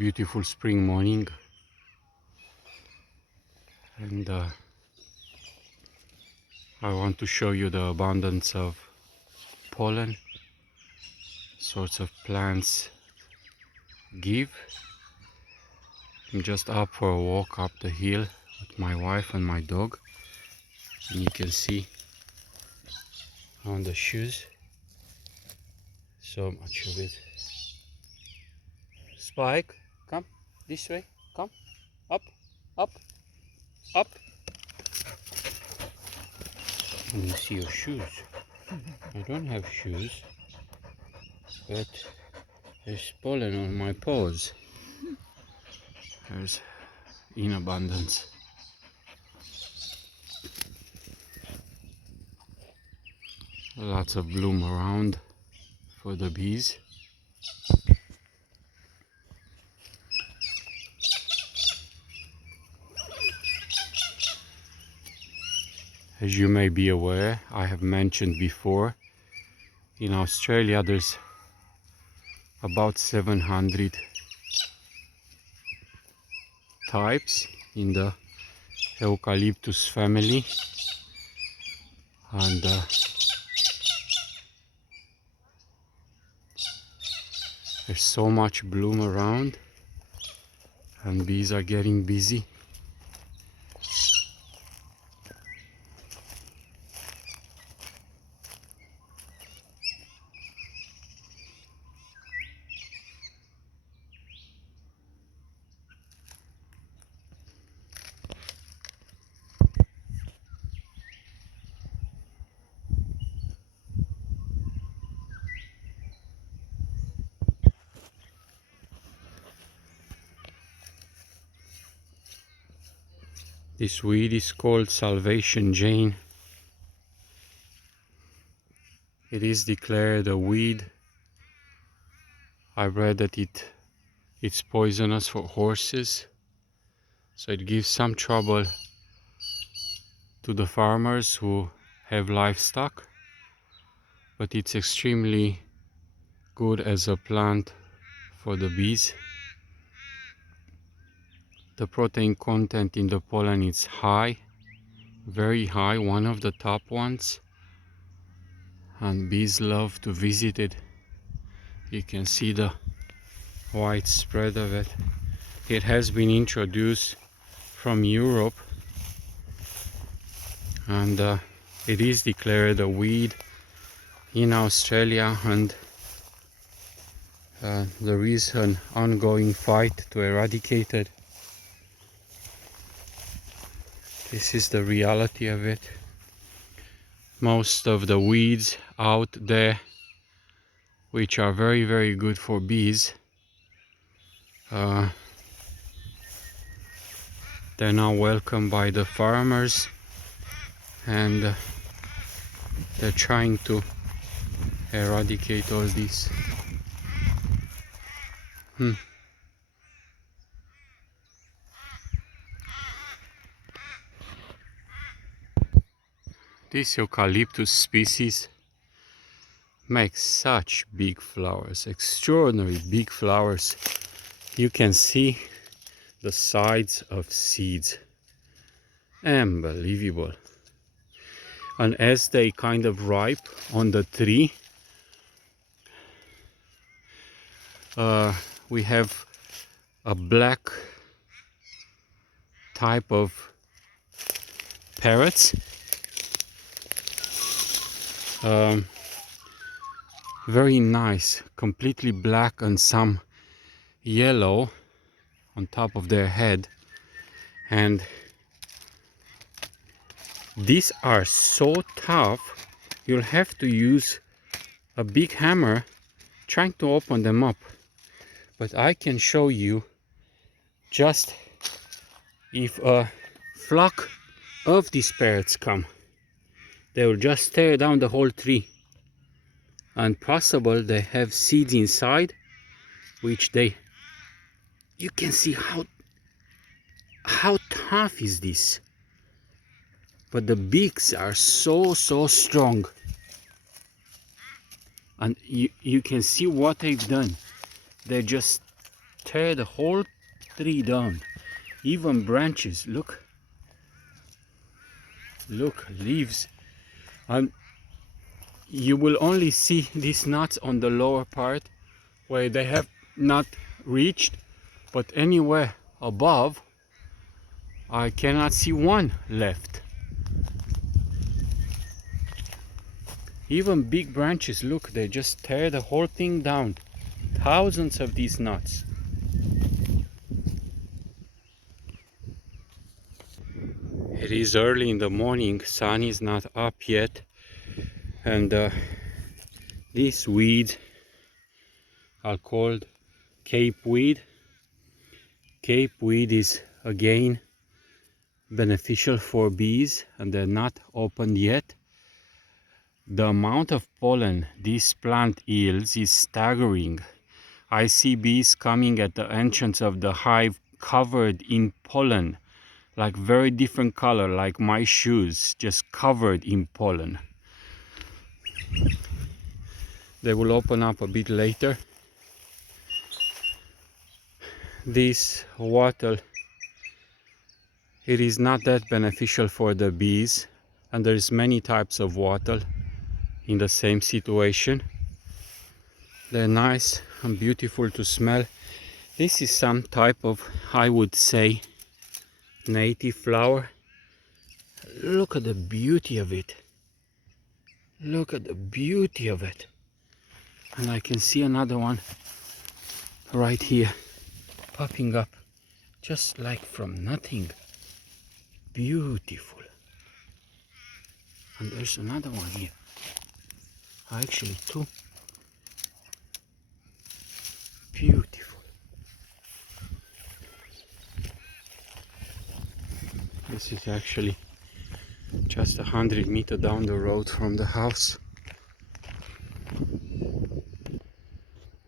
beautiful spring morning, and I want to show you the abundance of pollen sorts of plants give. I'm just up for a walk up the hill with my wife and my dog, and you can see on the shoes so much of it. Spike, come this way, come up, up, up. And you see your shoes. I don't have shoes, but there's pollen on my paws. There's in abundance. Lots of bloom around for the bees. As you may be aware, I have mentioned before, in Australia there's about 700 types in the Eucalyptus family, and there's so much bloom around and bees are getting busy. This weed is called Salvation Jane. It is declared a weed. I read that it's poisonous for horses, so it gives some trouble to the farmers who have livestock, but it's extremely good as a plant for the bees. The protein content in the pollen is high, very high, one of the top ones, and bees love to visit it. You can see the wide spread of it. It has been introduced from Europe, and it is declared a weed in Australia, and there is an ongoing fight to eradicate it. This is the reality of it. Most of the weeds out there, which are very, very good for bees, they're now welcomed by the farmers, and they're trying to eradicate all this. This eucalyptus species makes such big flowers, extraordinary big flowers. You can see the sides of seeds. Unbelievable. And as they kind of ripe on the tree, we have a black type of parrots. Very nice, completely black and some yellow on top of their head, and these are so tough you'll have to use a big hammer trying to open them up. But I can show you, just if a flock of these parrots come, they will just tear down the whole tree, and possible they have seeds inside, which you can see how tough is this. But the beaks are so strong, and you can see what they've done. They just tear the whole tree down. Even branches, look, leaves. And you will only see these nuts on the lower part where they have not reached, but anywhere above I cannot see one left. Even big branches, look, they just tear the whole thing down. Thousands of these nuts. It is early in the morning, sun is not up yet, and these weeds are called Cape weed. Cape weed is again beneficial for bees, and they're not opened yet. The amount of pollen this plant yields is staggering. I see bees coming at the entrance of the hive covered in pollen, like very different color, like my shoes, just covered in pollen. They will open up a bit later. This wattle, it is not that beneficial for the bees, and there is many types of wattle in the same situation. They're nice and beautiful to smell. This is some type of, I would say, native flower. Look at the beauty of it. Look at the beauty of it. And I can see another one right here popping up just like from nothing. Beautiful. And there's another one here. Actually two. Beautiful. This is actually just 100 meters down the road from the house.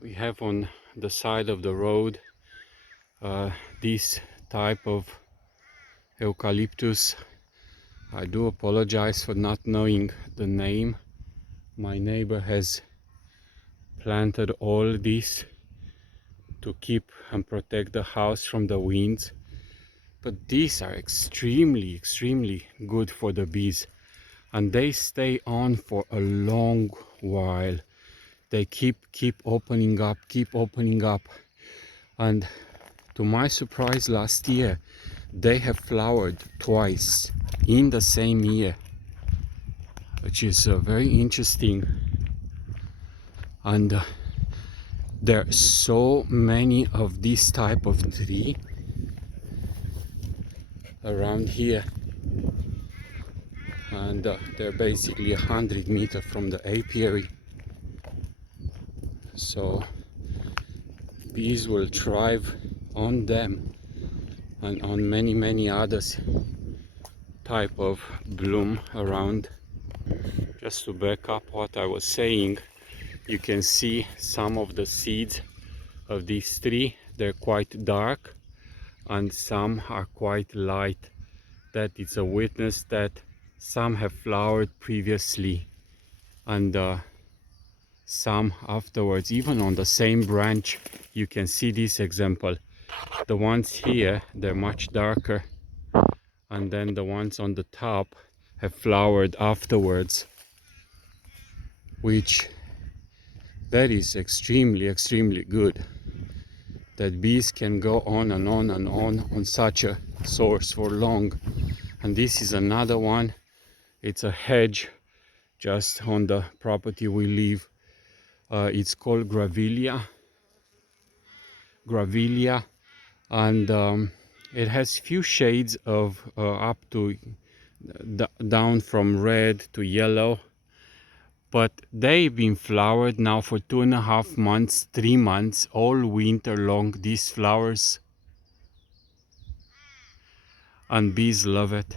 We have on the side of the road this type of eucalyptus. I do apologize for not knowing the name. My neighbor has planted all this to keep and protect the house from the winds, but these are extremely good for the bees, and they stay on for a long while. They keep opening up, and to my surprise, last year they have flowered twice in the same year, which is very interesting. And there are so many of this type of tree around here, and they're basically 100 meters from the apiary, so bees will thrive on them and on many others type of bloom around. Just to back up what I was saying, you can see some of the seeds of this tree. They're quite dark and some are quite light. That is a witness that some have flowered previously and some afterwards. Even on the same branch you can see this example. The ones here, they're much darker, and then the ones on the top have flowered afterwards, which that is extremely good, that bees can go on and on such a source for long. And this is another one. It's a hedge just on the property we live. It's called Grevillea, and it has few shades of up to down from red to yellow, but they've been flowered now for 2.5 months, 3 months, all winter long, these flowers, and bees love it.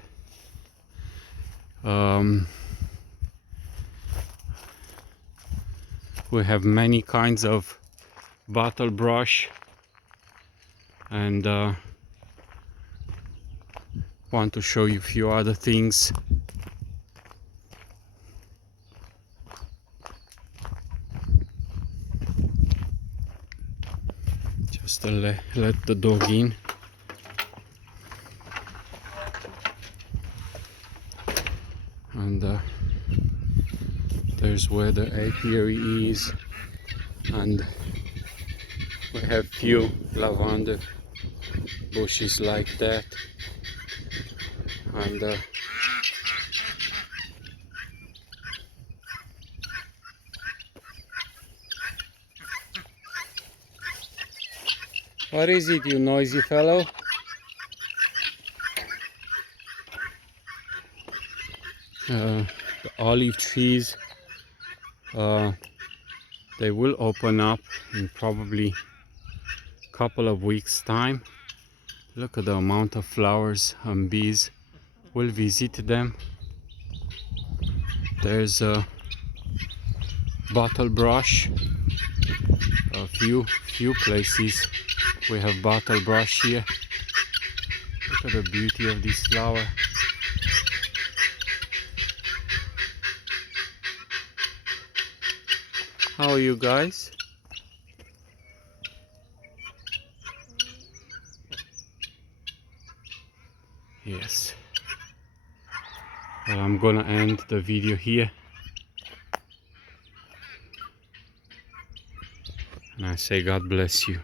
We have many kinds of bottle brush, and want to show you a few other things. Just to let the dog in. And there's where the apiary is, and we have few lavender bushes like that. And what is it, you noisy fellow? The olive trees, they will open up in probably a couple of weeks time. Look at the amount of flowers, and bees will visit them. There's a bottle brush. A few places we have bottle brush here. Look at the beauty of this flower. How are you guys? Yes. Well, I'm gonna end the video here. And I say God bless you.